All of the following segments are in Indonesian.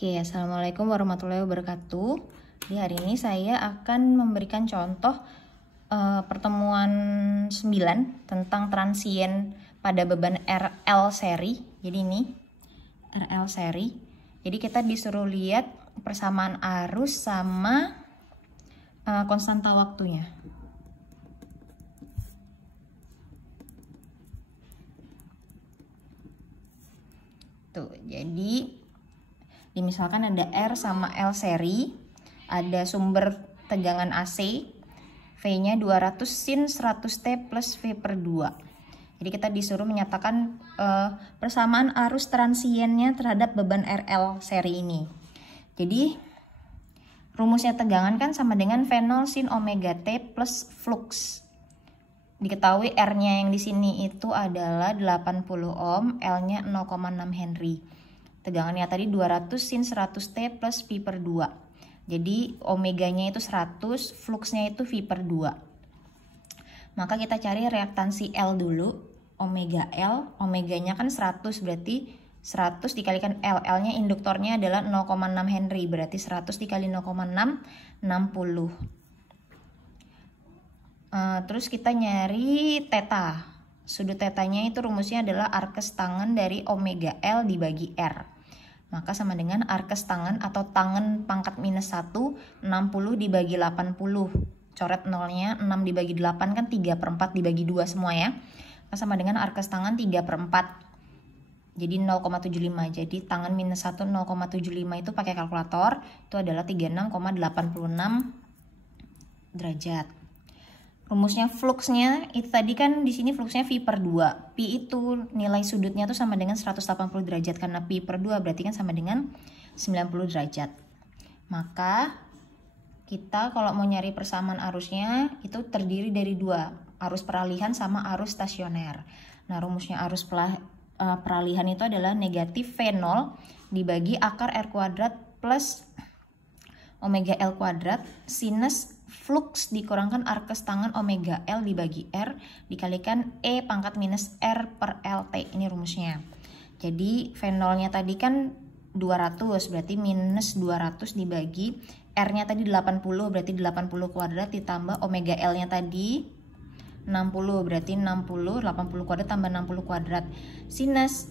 Oke, Assalamualaikum warahmatullahi wabarakatuh. Di hari ini saya akan memberikan contoh pertemuan 9 tentang transien pada beban RL seri. Jadi ini RL seri. Jadi kita disuruh lihat persamaan arus sama konstanta waktunya. Tuh, jadi misalkan ada R sama L seri, ada sumber tegangan AC, V-nya 200 sin 100T plus V per 2. Jadi kita disuruh menyatakan persamaan arus transiennya terhadap beban RL seri ini. Jadi rumusnya tegangan kan sama dengan V0 sin omega T plus flux. Diketahui R-nya yang di sini itu adalah 80 ohm, L-nya 0,6 Henry. Tegangannya tadi 200 sin 100T plus V per 2. Jadi omeganya itu 100, fluxnya itu V per 2. Maka kita cari reaktansi L dulu. Omega L, omeganya kan 100, berarti 100 dikalikan L. L-nya induktornya adalah 0,6 Henry, berarti 100 dikali 0,6, 60. Terus kita nyari theta. Sudut tetanya itu rumusnya adalah arkes tangen dari omega L dibagi R. Maka sama dengan arkes tangen atau tangen pangkat minus 1, 60 dibagi 80. Coret nolnya, 6 dibagi 8 kan 3/4 dibagi 2 semua ya. Maka sama dengan arkes tangen 3/4. Jadi 0,75. Jadi tangen minus 1 0,75 itu pakai kalkulator. Itu adalah 36,86 derajat. Rumusnya fluxnya itu tadi kan di sini fluxnya V per 2. Pi itu nilai sudutnya tuh sama dengan 180 derajat karena Pi per 2 berarti kan sama dengan 90 derajat. Maka kita kalau mau nyari persamaan arusnya itu terdiri dari dua, arus peralihan sama arus stasioner. Nah, rumusnya arus peralihan itu adalah negatif V0 dibagi akar R kuadrat plus omega L kuadrat sinus flux dikurangkan arkes tangen omega L dibagi R dikalikan E pangkat minus R per LT. Ini rumusnya. Jadi V0-nya tadi kan 200, berarti minus 200 dibagi R-nya tadi 80, berarti 80 kuadrat ditambah omega L-nya tadi 60, berarti 60, 80 kuadrat tambah 60 kuadrat. Sinus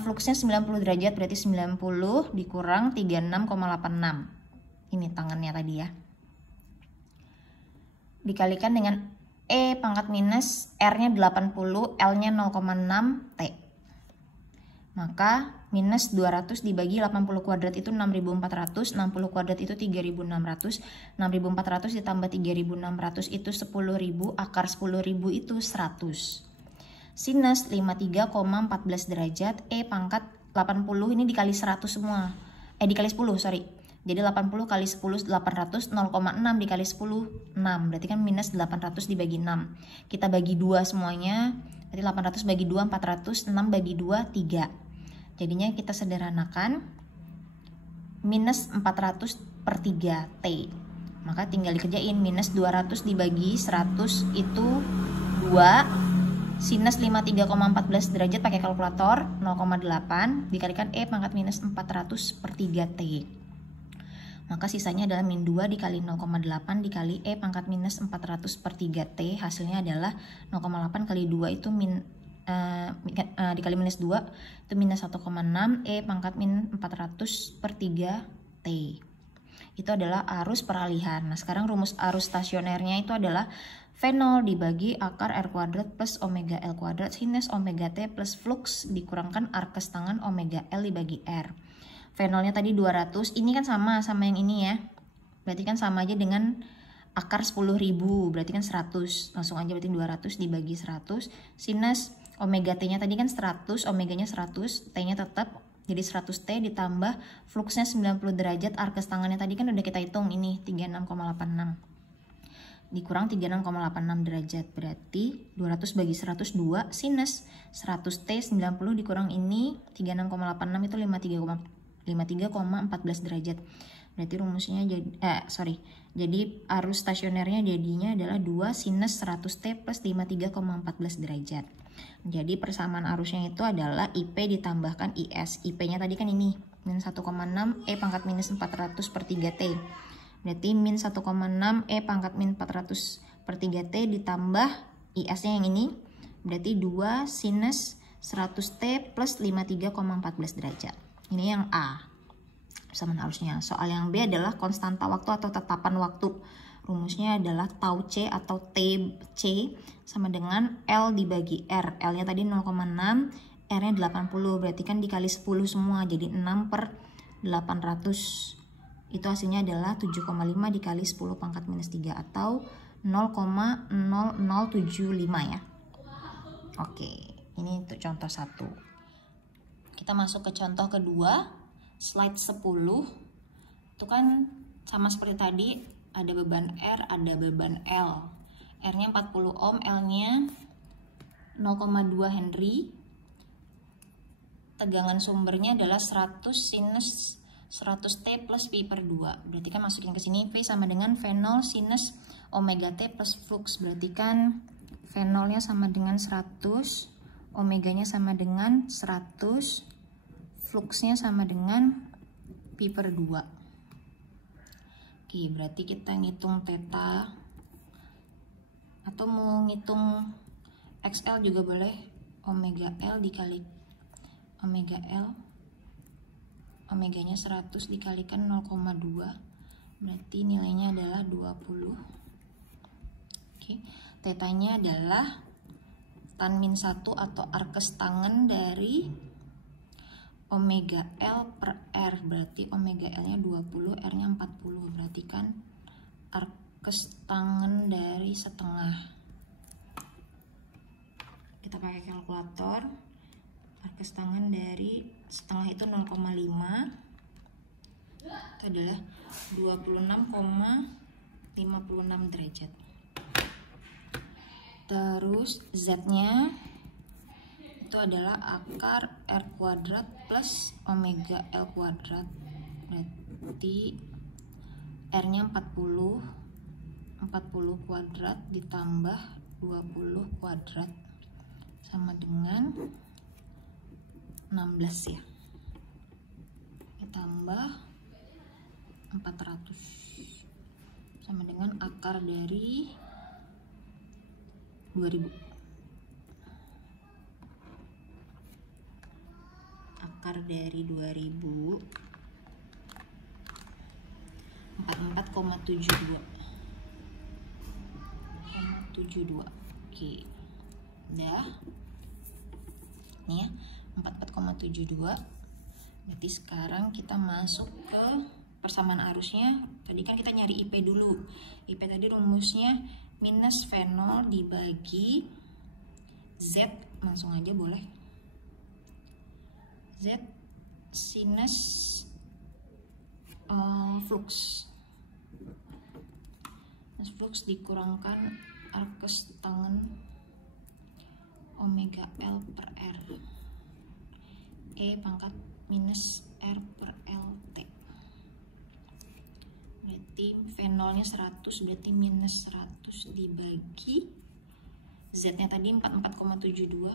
fluxnya 90 derajat, berarti 90 dikurang 36,86. Ini tangannya tadi ya. Dikalikan dengan E pangkat minus R-nya 80, L-nya 0,6 T. Maka minus 200 dibagi 80 kuadrat itu 6.400, 60 kuadrat itu 3.600, 6.400 ditambah 3.600 itu 10.000, akar 10.000 itu 100. Sinus 53,14 derajat, E pangkat 80 ini dikali 100 semua. Dikali 10, sorry. Jadi 80 kali 10, 800, 0,6 dikali 10, 6. Berarti kan minus 800 dibagi 6. Kita bagi 2 semuanya, berarti 800 bagi 2, 400, 6 bagi 2, 3. Jadinya kita sederhanakan, minus 400 per 3 T. Maka tinggal dikerjain, minus 200 dibagi 100 itu 2. Sinus 53,14 derajat pakai kalkulator 0,8 dikalikan E pangkat minus 400 per 3 T. Maka sisanya adalah min 2 dikali 0,8 dikali E pangkat minus 400 per 3 T. Hasilnya adalah 0,8 kali 2 itu dikali minus 2 itu minus 1,6 E pangkat min 400 per 3 T. Itu adalah arus peralihan. Nah, sekarang rumus arus stasionernya itu adalah V0 dibagi akar R kuadrat plus omega L kuadrat sinus omega T plus flux dikurangkan arkes tangen omega L dibagi R. V0-nya tadi 200, ini kan sama yang ini ya. Berarti kan sama aja dengan akar 10.000, berarti kan 100. Langsung aja berarti 200 dibagi 100. Sinus omega T-nya tadi kan 100, omeganya 100, T-nya tetap. Jadi 100T ditambah fluxnya 90 derajat, arkes tangannya tadi kan udah kita hitung ini 36,86. Dikurang 36,86 derajat, berarti 200 bagi 100 2 sinus 100T 90 dikurang ini 36,86 itu 53,14 derajat. Berarti rumusnya jadi arus stasionernya jadinya adalah 2 sinus 100T plus 53,14 derajat. Jadi persamaan arusnya itu adalah IP ditambahkan IS. IP-nya tadi kan ini min 1,6 E pangkat minus 400 per 3T. Berarti min 1,6 E pangkat min 400 per 3T ditambah IS-nya yang ini. Berarti 2 sinus 100T plus 53,14 derajat. Ini yang A. Persamaan arusnya. Soal yang B adalah konstanta waktu atau tetapan waktu. Rumusnya adalah tau C atau TC sama dengan L dibagi R. L-nya tadi 0,6, R-nya 80. Berarti kan dikali 10 semua, jadi 6 per 800. Itu hasilnya adalah 7,5 dikali 10 pangkat minus 3 atau 0,0075 ya. Oke, ini untuk contoh 1. Kita masuk ke contoh kedua, slide 10. Itu kan sama seperti tadi, ada beban R, ada beban L. R-nya 40 ohm, L-nya 0,2 Henry. Tegangan sumbernya adalah 100 sinus 100T plus pi per 2. Berarti kan masukin ke sini V sama dengan V0 sinus omega T plus flux. Berarti kan V0-nya sama dengan 100, omeganya sama dengan 100, fluxnya sama dengan pi per 2. Oke, berarti kita ngitung theta atau mau ngitung XL juga boleh. Omega L dikali omega L, omeganya 100 dikalikan 0,2, berarti nilainya adalah 20. Oke, tetanya adalah tan min 1 atau arkes tangen dari omega L per R. Berarti omega L nya 20, R nya 40. Berarti kan arkes tangen dari setengah. Kita pakai kalkulator. Arkes tangen dari setengah itu 0,5. Itu adalah 26,56 derajat. Terus Z-nya itu adalah akar R kuadrat plus omega L kuadrat. Berarti R-nya 40 kuadrat ditambah 20 kuadrat sama dengan 16 ya. Ditambah 400 sama dengan akar dari 2000. Akar dari 2000 44,72. Oke, udah nih ya, 44,72. Berarti sekarang kita masuk ke persamaan arusnya. Tadi kan kita nyari IP dulu. IP tadi rumusnya minus V0 dibagi Z, langsung aja boleh, Z sinus flux. Flux dikurangkan arkes tangen omega L per R. E pangkat minus R per LT. Berarti V0 nya 100, berarti minus 100 dibagi Z nya tadi 44,72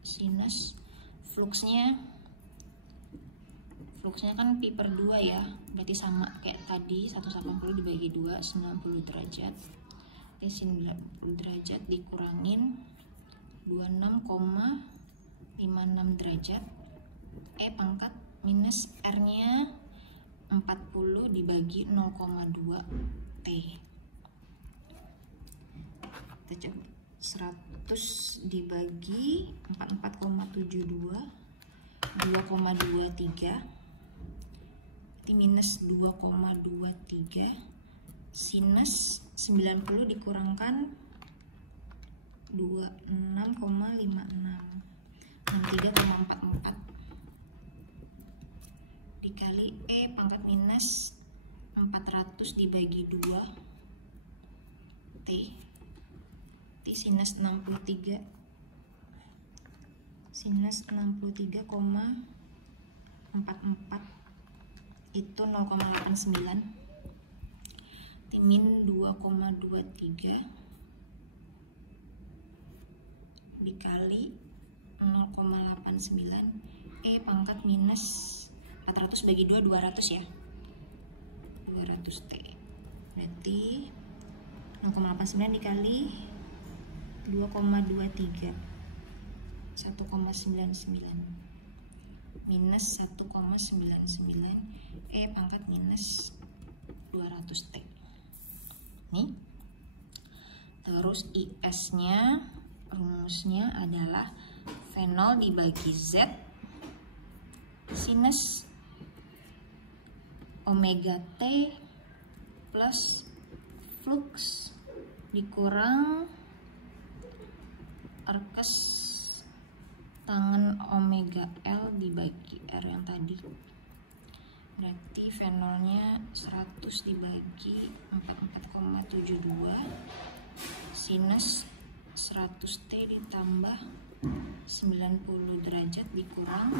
sinus fluxnya kan pi per 2 ya, berarti sama kayak tadi, 180 dibagi 2 90 derajat. Oke, 90 derajat dikurangin 26,56 derajat. E pangkat minus R nya 40 dibagi 0,2 T. Kita coba 100 dibagi 44,72 2,23, berarti minus 2,23 sinus 90 dikurangkan 26,56 63,44 dikali E pangkat minus 400 dibagi 2 T. Sinus 63 0,44 itu 0,89, min 2,23 dikali 0,89 E pangkat minus 400 bagi 2, 200 ya. 200T. Berarti 0,89 dikali 2,23. 1,99 minus 1,99 E pangkat minus 200T. Nih. Terus IS nya rumusnya adalah V0 dibagi Z sinus omega T plus flux dikurang arkes tangen omega L dibagi R yang tadi. Berarti V0 nya 100 dibagi 44,72 sinus 100T ditambah 90 derajat dikurang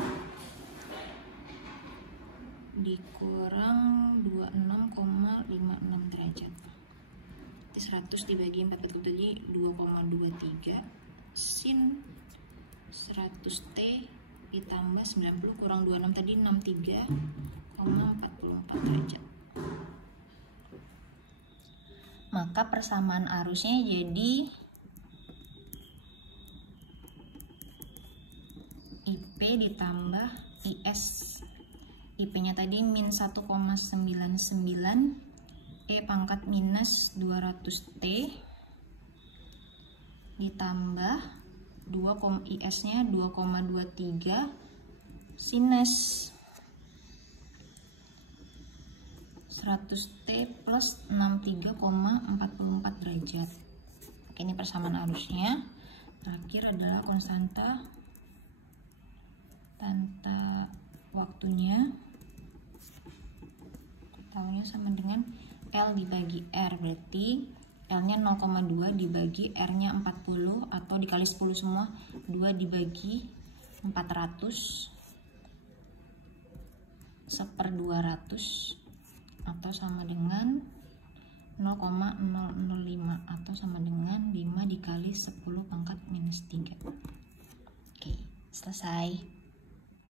26,56 derajat. 100 dibagi 4 jadi 2,23 sin 100T ditambah 90 kurang 26 tadi 63,44 derajat. Maka persamaan arusnya jadi IP ditambah IS. IP-nya tadi min 1,99, E pangkat minus 200T ditambah 2, IS-nya 2,23 sinus 100T plus 63,44 derajat. Oke, ini persamaan arusnya. Terakhir adalah konstanta waktunya. Tahunya sama dengan L dibagi R, berarti L nya 0,2 dibagi R nya 40 atau dikali 10 semua, 2 dibagi 400 1/200 atau sama dengan 0,005 atau sama dengan 5 dikali 10 pangkat minus 3. Oke, selesai.